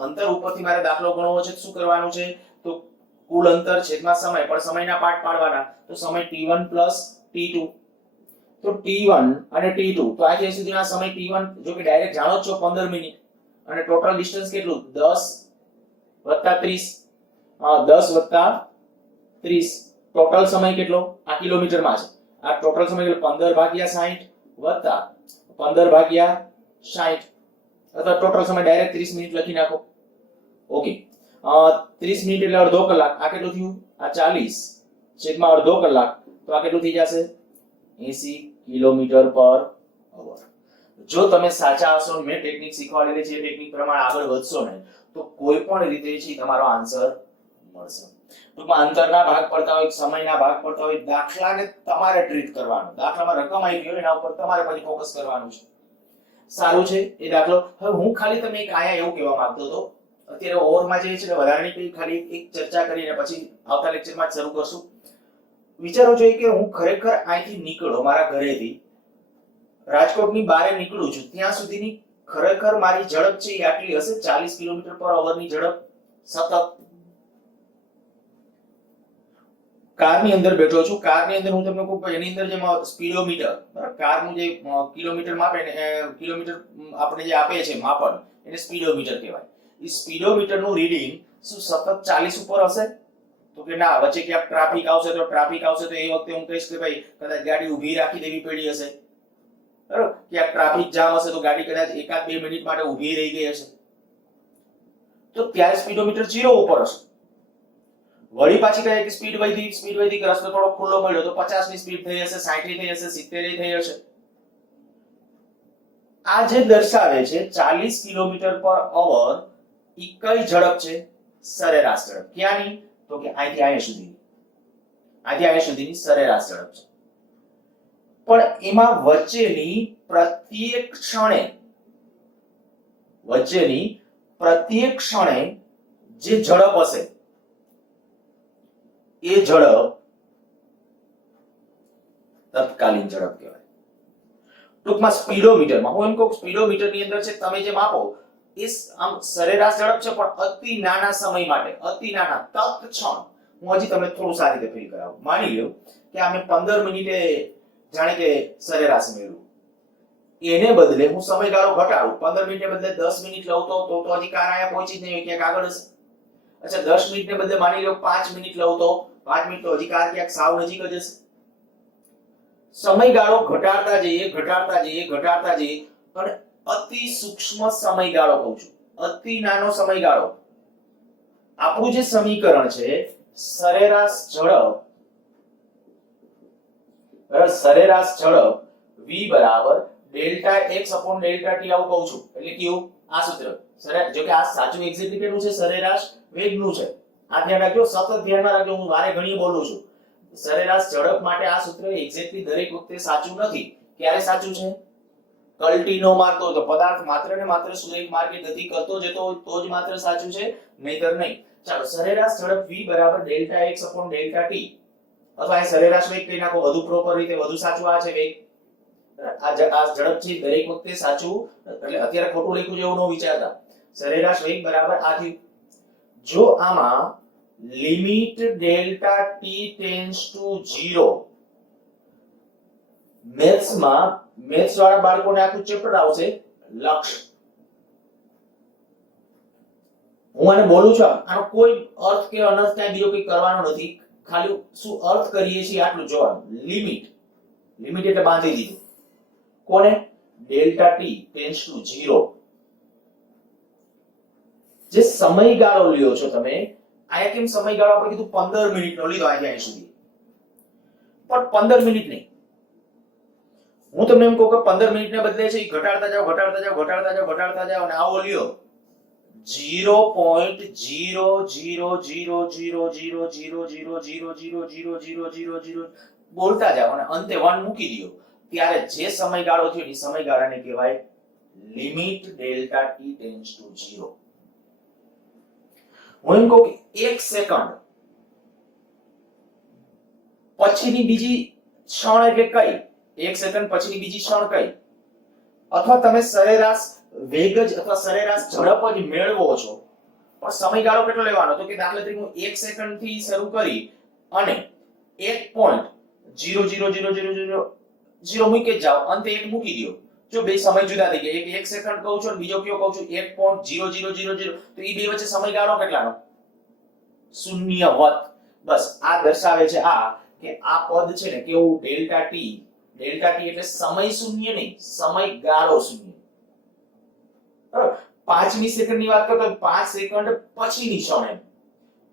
અંતર ઉપરથી મારે દાખલો ગણવો છે, શું કરવાનું છે, તો કુલ અંતર છેદમાં સમય, પણ સમયના પાર્ટ પાડવાના, તો સમય t1 t2, તો t1 અને t2, તો આ જે સુધીના સમય t1 જો કે ડાયરેક્ટ જાણો છો 15 મિનિટ, અને ટોટલ ડિસ્ટન્સ કેટલું 10 + 30, 10 + 30, ટોટલ સમય કેટલો આ કિલોમીટરમાં છે, આ ટોટલ સમય કેટલો 15/60 વત્તા 15/60, અથવા ટોટલ સમય ડાયરેક્ટ 30 મિનિટ લખી નાખો. ઓકે, 30 મિનિટ એટલે અડધો કલાક, આ કેટલું થયું આ 40 છેદમાં અડધો કલાક, તો આ કેટલું થઈ જશે 80 કિલોમીટર પર અવર. જો તમે સાચા હશો, મેં ટેકનિક શીખવાડેલી છે, ટેકનિક પ્રમાણે આગળ વધશો ને તો કોઈ પણ રીતે છે તમારો આન્સર મળશે. ટૂંકમાં અંતરના ભાગ પડતા હોય, સમયના ભાગ પડતા હોય, દાખલાને તમારે ટ્રીટ કરવાનો, દાખલામાં રકમ આવી ગયો એના ઉપર તમારે પછી ફોકસ કરવાનું છે. સારું છે એ દાખલો. હવે હું ખાલી તમને એક આયા એવું કહેવા માંગતો હતો, અત્યારે ઓવરમાં જે છે ને વધારાની કઈ ખાલી એક ચર્ચા કરીને પછી આવતા લેક્ચરમાં જ શરૂ કરશું. વિચારો જોઈએ કે હું ખરેખર અહીંથી નીકળો મારા ઘરેથી રાજકોટની બહાર નીકળું છું, ત્યાં સુધીની ખરેખર મારી ઝડપ છે એ આટલી હશે 40 કિલોમીટર પર અવરની ઝડપ સતત. કારની અંદર બેઠો છું, કારની અંદર હું તમને કહું એની અંદર જે સ્પીડોમીટર, બરાબર, કારનું જે કિલોમીટર માપે ને કિલોમીટર આપણે જે આપે છે માપન, એને સ્પીડોમીટર કહેવાય. એ સ્પીડોમીટરનું રીડિંગ શું સતત 40 ઉપર હશે? તો કે ના, વચ્ચે ક્યાંક ટ્રાફિક આવશે તો એ વખતે હું કહીશ કે ભાઈ કદાચ ગાડી ઊભી રાખી દેવી પડી હશે, બરાબર, ક્યાંક ટ્રાફિક જામ હશે તો ગાડી કદાચ 1-2 મિનિટ માટે ઊભી રહી ગઈ હશે, તો ત્યારે સ્પીડોમીટર 0 ઉપર હશે. વળી પાછી કહે કે સ્પીડ વધી કે રસ્તો થોડો ખુલ્લો મળ્યો તો 50 ની સ્પીડ થઈ હશે, 60 ની થઈ હશે, 70 ની થઈ હશે. આ જે દર્શાવે છે 40 કિલોમીટર પર અવર, ઈ કઈ ઝડપ છે? સરેરાશ ઝડપ. ક્યાંની? તો કે અહીંથી અહીંયા સુધીની સરેરાશ ઝડપ છે. પણ એમાં વચ્ચેની પ્રત્યેક ક્ષણે જે ઝડપ હશે એ ઝડપ તત્કાલીન ઝડપ કહેવાય. ટૂંકમાં સ્પીડોમીટરમાં હું એમ કહું, સ્પીડોમીટરની અંદર છે તમે જે માપો એ આમ સરેરાશ ઝડપ છે, પણ અતિ નાના સમય માટે, અતિ નાના તત્ક્ષણ. હું હજી તમને થોડું સારી રીતે ફીલ કરાવું. માની લો કે અમે 15 મિનિટે જાણે કે સરેરાશ મેળવું, એને બદલે હું સમયગાળો ઘટાડું, 15 મિનિટને બદલે 10 મિનિટ લઉં તો હજી કાર આયા પહોંચી જ નહીં હોય, ક્યાંક આગળ હશે. અચ્છા, 10 મિનિટને બદલે માની લો 5 મિનિટ લઉં તો 5 મિનિટ તો હજી કાર ક્યાંક સાવ નજીક જ હશે. સમયગાળો ઘટાડતા જઈએ અને અતિ સૂક્ષ્મ સમયગાળો કહું છું, અતિ નાનો સમયગાળો. આપણું જે સમીકરણ છે સરેરાશ ઝડપ v બરાબર delta x upon delta t, આવું કહું છું. એટલે કેવું આ સૂત્ર, જો કે આ સાચું એક્ઝેક્ટલી કેટલું છે? સરેરાશ વેગનું છે. આ ધ્યાન રાખજો, સતત ધ્યાનમાં રાખજો, હું વારે ઘણી બોલું છું. સરેરાશ ઝડપ માટે આ સૂત્ર એક્ઝેક્ટલી દરેક વખતે સાચું નથી. ક્યારે સાચું છે? કલ્ટીનો મારતો હોય તો, પદાર્થ માત્ર ને માત્ર સુરેખ માર્ગે ગતિ કરતો જતો હોય તો જ માત્ર સાચું છે, નહીતર નહીં. ચાલો, સરેરાશ ઝડપ v બરાબર delta x upon delta t, અથવા આ સરેરાશ વેગ કહી નાખો વધુ પ્રોપર રીતે, વધુ સાચું આ છે વેગ. આ ઝડપ છે દરેક વખતે સાચું, એટલે અત્યારે ખોટું લખ્યું છે એવું ન વિચારતા. સરેરાશ વેગ બરાબર આ થયું. જો આમાં limit delta t tends to 0, maths વાળા બાળકોને આખું ચેપ્ટર આવશે લક્ષ. હું આને બોલું છું, આનો કોઈ અર્થ કે અનર્થ કાંઈ બીજો કંઈ કરવાનો નથી. ખાલી શું અર્થ કરીએ છીએ આટલું જોવાનું. લિમિટ એટલે બાંધી દીધું. કોને? Delta T tends to 0. જે સમયગાળો લ્યો છો તમે, આયા કેમ સમયગાળો આપણે કીધું 15 મિનિટનો લીધો અહીંયા સુધી, પણ 15 મિનિટ નહીં. હું તમને એમ કહું કે 15 મિનિટને બદલે છે એ ઘટાડતા જાઓ અને આવો લ્યો 0.0000000000000 બોલતા જાઓ અને અંતે 1 મૂકી દો. ત્યારે જે સમયગાળો થયો એ સમયગાળાને કહેવાય limit delta T tends to 0. હું એમ કહું કે 1 સેકન્ડ પછીની બીજી ક્ષણ એટલે કઈ? 1 સેકન્ડ પછીની બીજી ક્ષણ કઈ? અથવા તમે સરેરાશ વેગ જ અથવા સરેરાશ ઝડપ જ મેળવો છો, પણ સમયગાળો કેટલો લેવાનો? તો કે દાખલા તરીકે હું 1 સેકન્ડ થી શરૂ કરી અને 1.0000000 મૂકી જાઓ, અંતે 1 મૂકી દો. જો બે સમય જુદા થઈ ગયા, એક 1 સેકન્ડ કહું છું અને બીજો કયો કહું છું 1.0000, તો એ બે વચ્ચે સમયગાળો કેટલાનો? શૂન્ય વત્ત. બસ આ દર્શાવે છે આ કે આ પદ છે ને કેવું? ડેલ્ટા ટી એટલે સમય શૂન્ય નહીં, સમયગાળો શૂન્ય. બરાબર? 5મી સેકન્ડની વાત કરતો 5 સેકન્ડ પછીની ક્ષણ એમ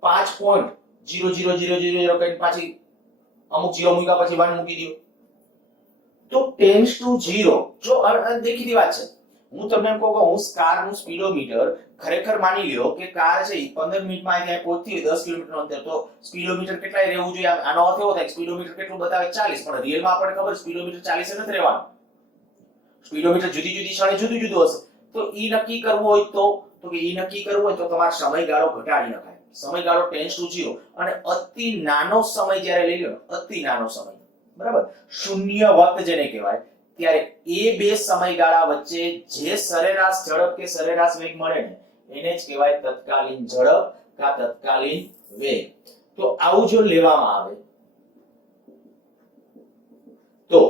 5.00000 કઈ પાછી અમુક 0 મૂક્યા પછી 1 મૂકી દો તો ટેન્ડ્સ ટુ 0. જો દેખીતી વાત છે, હું તમને એમ કહું કે હું કારનું સ્પીડોમીટર ખરેખર માની લ્યો કે કાર છે 15 મિનિટમાં અહીંયા પહોંચતી હોય 10 કિલોમીટર અંતર, તો સ્પીડોમીટર કેટલાય રહેવું જોઈએ? આનો અર્થ એવો થાય કે સ્પીડોમીટર કેટલું બતાવે? 40, પણ રિયલમાં આપણને ખબર સ્પીડોમીટર 40 નથી રહેવાનું. સ્પીડોમીટર જુદી જુદી ક્ષણે જુદું જુદું હશે. તો ઈ નક્કી કરવું હોય તો તમારે સમયગાળો ઘટાડી નખાય. સમયગાળો ટેન્ડ્સ ટુ 0 અને અતિ નાનો સમય જ્યારે લઈ લો, અતિ નાનો સમય, બરાબર, શૂન્ય વત્ત જેને કહેવાય, ત્યારે એ બે સમયગાળા વચ્ચે જે સરેરાશ ઝડપ કે સરેરાશ વેગ મળે ને એને જ કહેવાય તત્કાલીન ઝડપ કા તત્કાલીન વેગ. તો આવું જો લેવામાં આવે તો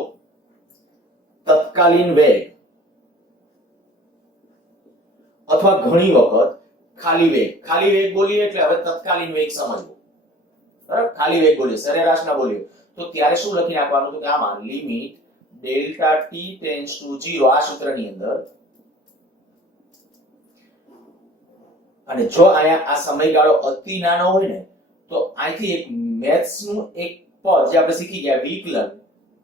તત્કાલીન વેગ અથવા ઘણી વખત ખાલી વેગ બોલીએ એટલે હવે તત્કાલીન વેગ સમજવો. બરાબર? ખાલી વેગ બોલીએ, સરેરાશ ના બોલીએ, તો ત્યારે શું લખી નાખવાનું? તો કે આમાં limit delta T tends to 0 આ સૂત્રની અંદર. અને જો આયા આ સમયગાળો અતિ નાનો હોય ને તો અહીંથી એક મેથ્સ નું એક પદ જે આપણે શીખી ગયા વિકલન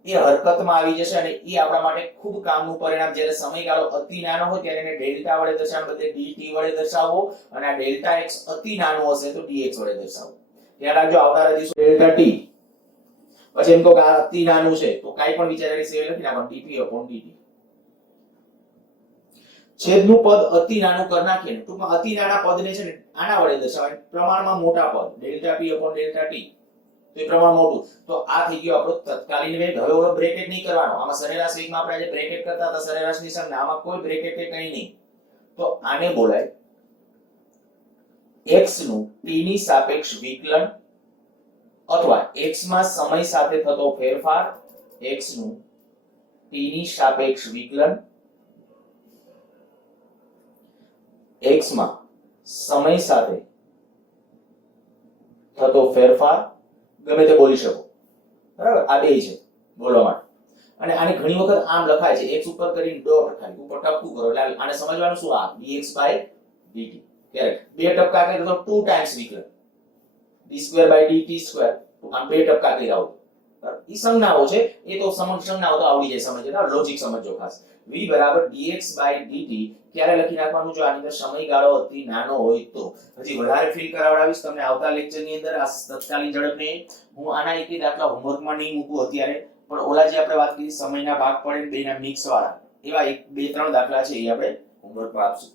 એ હરકતમાં આવી જશે અને એ આપણા માટે ખૂબ કામનું પરિણામ. જ્યારે સમયગાળો અતિ નાનો હોય ત્યારે એને ડેલ્ટા વડે દર્શાવવા બદલે dt વડે દર્શાવવો અને આ ડેલ્ટા x અતિ નાનું હશે તો dx વડે દર્શાવવો. ધ્યાન રાખજો આવનારા દિવસો ડેલ્ટા t પછી એમ કહો કે આ અતિ નાનું છે તો કાઈ પણ વિચારી સેવ લખી નાખો dp/dt. છેદનું પદ અતિ નાનું કરી નાખીએ ને ટૂંકમાં અતિ નાના પદને છે ને આના વડે દર્શાવાય, પ્રમાણમાં મોટા પદ ΔP/ΔT તો એ પ્રમાણ મોટું. તો આ થઈ ગયો આપણો તત્કાલીન વેગ. હવે ઓલો બ્રેકેટ નહીં કરવાનો. આમાં સરેરાશ વેગમાં આપણે જે બ્રેકેટ કરતા હતા સરેરાશની સંજ્ઞા, આમાં કોઈ બ્રેકેટ કે કંઈ નહીં. તો આને બોલાય x નું t ની સાપેક્ષ વિકલન અથવા x માં સમય સાથે થતો ફેરફાર, x નું t ની સાપેક્ષ વિકલન, x માં સમય સાથે થતો ફેરફાર, ગમે તે બોલી શકો. બરાબર? આ બે છે બોલવા માટે. અને આને ઘણી વખત આમ લખાય છે x ઉપર કરીને ડોટ ખાલી ઉપર ટપકું કરો એટલે આને સમજવાનું શું? આ dx/dt. ત્યારે બે ટપકા કરે તો 2 ટાઈમ્સ વિકલન d2/dt2 આમ બે ટપકા કરી આવો. ઈ સંજ્ઞાઓ છે, એ તો સંજ્ઞાઓ તો આવડી જાય સમજજો, લોજિક સમજજો ખાસ. v = dx/dt ક્યારે લખી નાખવાનું? જો આની અંદર સમયગાળો અતિ નાનો હોય તો. હજી વધારે ફીલ કરાવડાવીશ તમને આવતા લેક્ચરની અંદર આ તત્કાલીન ઝડપને. હું આના એક દાખલા હોમવર્કમાં નહીં મૂકું અત્યારે, પણ ઓલા જે આપણે વાત કરી સમયના ભાગ પડે બેના મિક્સ વાળા એવા 1 2 3 દાખલા છે એ આપણે હોમવર્કમાં આપશું.